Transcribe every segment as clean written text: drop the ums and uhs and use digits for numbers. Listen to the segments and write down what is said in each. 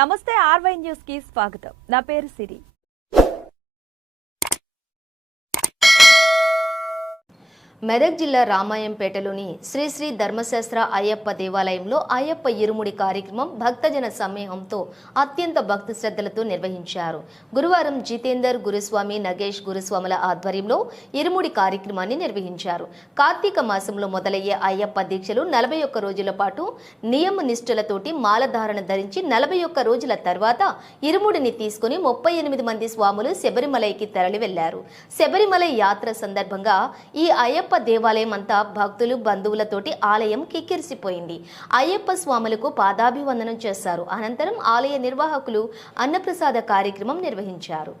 నమస్తే RY news కి స్వాగతం. నా పేరు సిరి. మెదక్ జిల్లా రామాయంపేటలోని శ్రీ శ్రీ ధర్మశాస్త్ర అయ్యప్ప దేవాలయంలో అయ్యప్ప ఇరుముడి కార్యక్రమం భక్తజన సమూహంతో అత్యంత భక్తి శ్రద్ధలతో నిర్వహించారు. గురువారం జితేందర్ గురుస్వామి, నగేష్ గురుస్వాముల ఆధ్వర్యంలో ఇరుముడి కార్యక్రమాన్ని నిర్వహించారు. కార్తీక మాసంలో మొదలయ్యే అయ్యప్ప దీక్షలు 41 రోజుల పాటు నియమ నిష్ఠలతోటి మాలధారణ ధరించి 41 రోజుల తర్వాత ఇరుముడిని తీసుకుని 38 మంది స్వాములు శబరిమలైకి తరలి వెళ్లారు. శబరిమల యాత్ర సందర్భంగా ఈ అయ్యప్ప దేవాలయం అంతా భక్తులు, బంధువులతోటి ఆలయం కిక్కిరిసిపోయింది. అయ్యప్ప స్వాములకు పాదాభివందనం చేశారు. అనంతరం ఆలయ నిర్వాహకులు అన్నప్రసాద కార్యక్రమం నిర్వహించారు.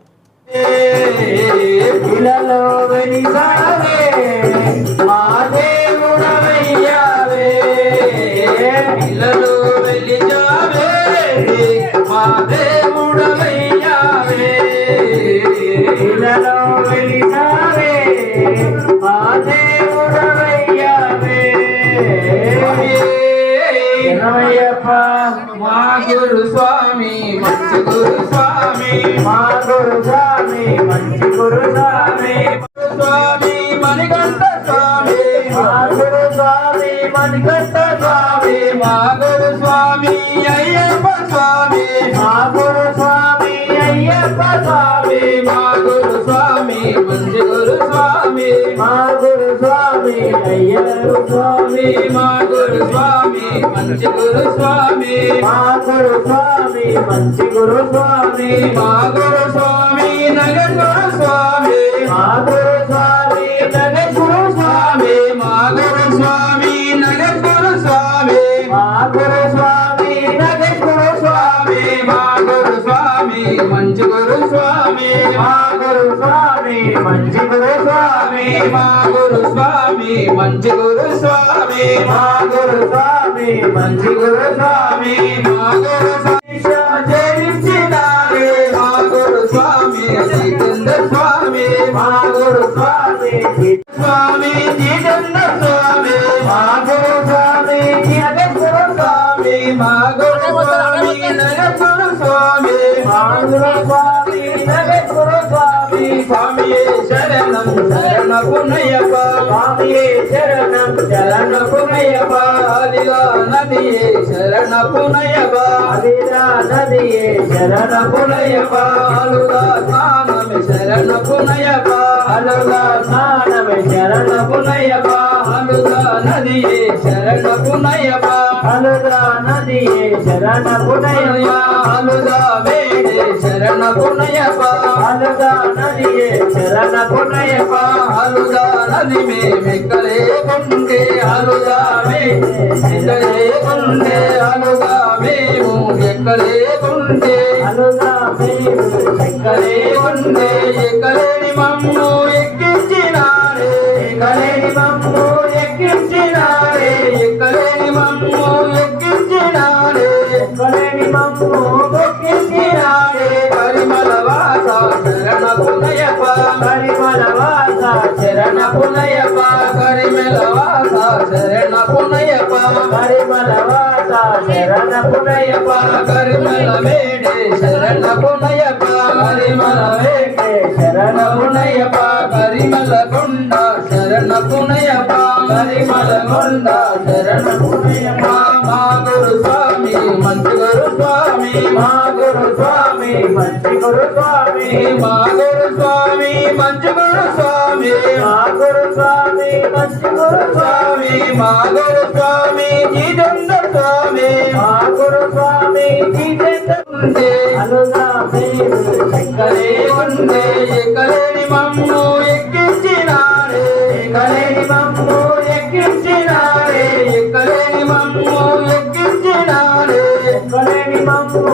మా గురు స్వామి మంచి గురు స్వామి, మా గురు స్వామి మంచి గురు స్వామి, స్వామి మణికంఠ స్వామి, మా గురు స్వామి మణికంఠ స్వామి, మా గురు స్వామి అయ్యప్ప స్వామి, మా గురు స్వామి అయ్యప్ప స్వామి, మా గురు స్వామి మంచి గురు స్వామి, మా గురు స్వామి అయ్యప్ప స్వామి, మా గురు స్వామి మంచి గురు స్వామి, మా గురు స్వామి మంచి గురు స్వామి, మా గురు స్వామి నగర్ గురు స్వామి, మా గురు స్వామి నగర్ గురు స్వామి, మా గురు స్వామి నగర్ గురు స్వామి, మా గురు స్వామి నగర్ గురు స్వామి, మా గురు స్వామి మంచి గురు స్వామి, మా గురు స్వామి మంచి గురు స్వామి, మా గురు స్వామి మంచి గురు స్వామి, మా గురు స్వామి మంచి గురు స్వామి, మా గురు స్వామి జయించినారే, మా గురు స్వామి జితేంద్ర స్వామి, మా గురు స్వామి స్వామి జితేంద్ర స్వామి, మా గురు స్వామి నగర్ స్వామి, మా గురు స్వామి నగర్ స్వామి, మా గురు స్వామి నగర్ స్వామి, స్వామియే శరణం శరణపునయ్యప్ప, స్వామియే శరణం శరణపునయ్యప్ప, అదిలా నదియే శరణపునయ్యప్ప, అదిలా నదియే శరణపునయ్యప్ప, అలుగా స్నానమే శరణపునయ్యప్ప, అలుగా స్నానమే శరణపునయ్యప్ప, అలుగా నదియే శరణపునయ్యప్ప, అలుగా నదియే శరణపునయ్యప్ప, అలుగా వేడే శరణపునయ్యప్ప, అలుగా నదియే శరణపునయ్యప్ప, అలుగా నది మేమెక్కలే ఉండే, అలుగా మేమెక్కలే ఉండే, అలుగా మేము ఎక్కలే ఉండే, అలుగా మేము ఎక్కలే ఉండే, ఎక్కలేని మమ్ము ఎక్కించినారే, ఎక్కలేని మమ్ము ఎక్కించినారే, ఎక్కలేని మమ్ము ఎక్కించినారే, ఎక్కలేని మమ్ము ఎక్కించినారే, పరిమళ వాస శరణపునయ్యప్ప, పరిమళ వాస శరణపునయ్యప్ప, పరిమళ వాస శరణపునయ్యప్ప, పరిమళ వాస శరణపునయ్యప్ప, పరిమళ వేడే శరణపునయ్యప్ప, పరిమళ వేడే శరణపునయ్యప్ప, పరిమళ కొండ శరణపునయ్యప్ప, పరిమళ కొండ శరణపునయ్యప్ప, మా గురు స్వామి మంచి గురు స్వామి, మా గురు స్వామి మంచి గురు స్వామి, మా గురు స్వామి మంచి గురు స్వామి, మా గురు స్వామి మంచి గురు స్వామి, మా గురు స్వామి జితేంద్ర స్వామి, మా గురు స్వామి జితేంద్ర ఉండే, అలుగా మేము ఎక్కలే ఉండే, ఎక్కలేని మమ్ము ఎక్కించినారే, ఎక్కలేని మమ్ము ఎక్కించినారే, ఎక్కలేని మమ్ము ఎక్కించినారే, ఎక్కలేని మమ్ము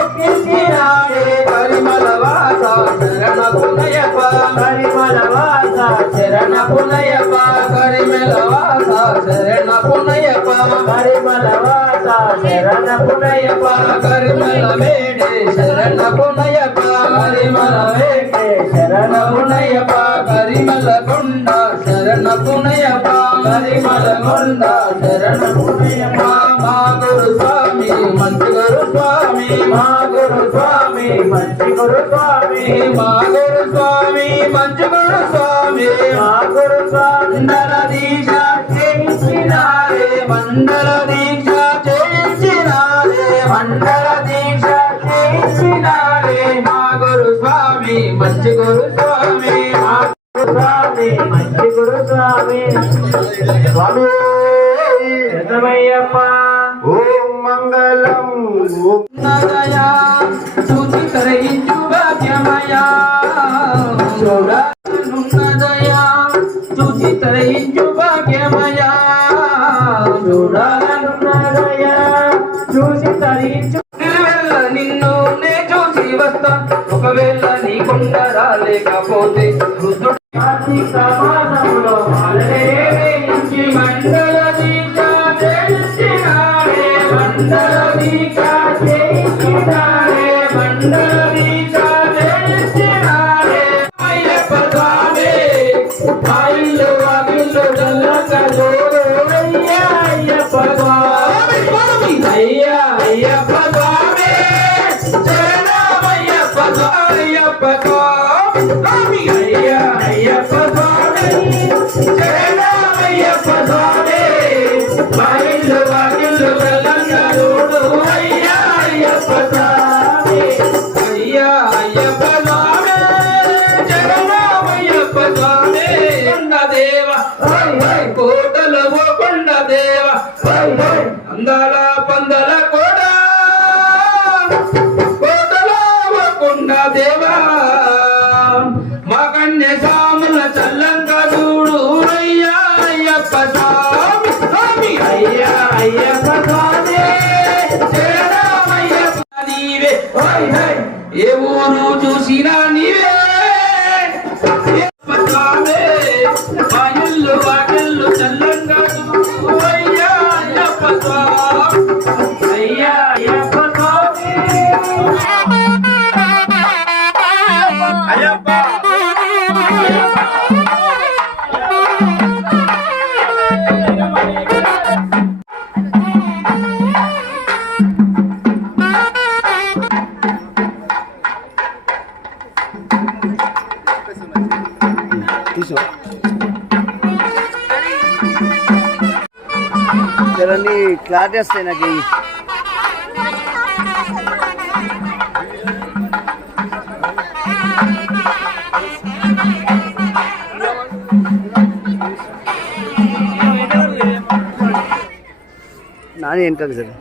ఎక్కించినారే, పరిమళ వాస శరణపునయ్యప్ప, పరిమళ వాస శరణపునయ్యప్ప, పరిమళ వాస శరణపునయ్యప్ప, పరిమళ వాస శరణపునయ్యప్ప, పరిమళ వేడే శరణపునయ్యప్ప, పరిమళ వేడే శరణపునయ్యప్ప, పరిమళ కొండ శరణ శరణ పునయప్ప పరిమళ కొండ శరణ పునయప్ప మా గురు స్వామి మంచి గురు స్వామి మా గురు స్వామి మంచి గురు స్వామి మా గురు స్వామి మంచి గురు స్వామి మా గురు స్వామి మండల దీక్ష చేయించినారే మండల దీక్ష చేయించినారే మండల దీక్ష చేయించినారే మా గురు స్వామి మంచి గురు స్వామి మా గురు స్వామి మంచి గురు స్వామి స్వామి శరణమయ్యప్ప ఓం మంగళం నదయా స్తుతి కరయించు భాగ్యమయా చూడనున్నదయా స్తుతి కరయించు భాగ్యమయా చూడాలనున్నదయా చూసి తరించు నిన్ను నే చూసి వస్తా ఒకవేళ నీ కొండ రాలేకపోతే రుద్రుడు కార్తీక మాసంలో వేయించి మండల దీక్ష చేయించినారే మండల దీక్ష చేయించినారే మండల దీక్ష చేయించినారే అయ్యప్ప స్వామి మా ఇల్లు వాకిళ్ళు చల్లక చూడు అయ్యా అయ్యప్ప స్వామి అయ్యా అయ్యప్ప స్వామి శరణమయ్యప్ప స్వామి అయ్యప్ప స్వామి అయ్యా అయ్యప్ప స్వామి శరణమయ్యప్ప స్వామి మా ఇల్లు వాకిళ్ళు చల్లక చూడు అయ్యా అయ్యప్ప స్వామి అయ్యా అయ్యప్ప స్వామి శరణమయ్యప్ప స్వామి కొండ దేవ కోటలో కొండ దేవ అందాల పందల కోట కోటలో కొండ దేవ మా కన్య సాముల చల్లంగా చూడు అయ్యా అయ్యప్ప స్వామి స్వామి అయ్యా అయ్యప్ప స్వామి శరణమయ్యప్ప నీవే ఏ ఊరు చూసినా నీవే అయ్యప్ప స్వామి మా ఇల్లు వాకిళ్ళు చల్లంగా చూడు అయ్యా అయ్యప్ప స్వామి అయ్యా అయ్యప్ప స్వామి అయ్యప్ప జరని క్లారిటీ వస్తాయి నాకు ఇవి. నాని వెనకాలి సార్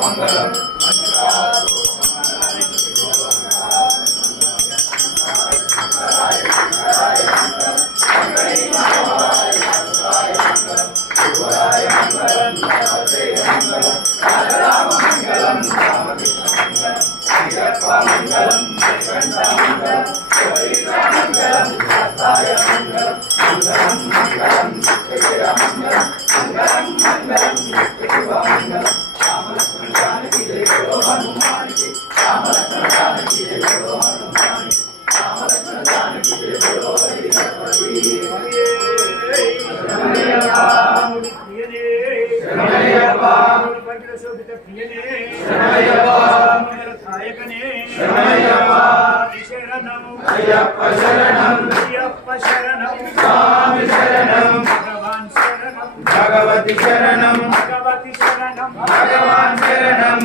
మంగళం స్వామి శరణం భగవతి శరణం భగవాన్ శరణం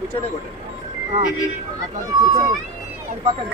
కూర్చొని కొట్టండి అట్లా కూర్చొని అది పక్కన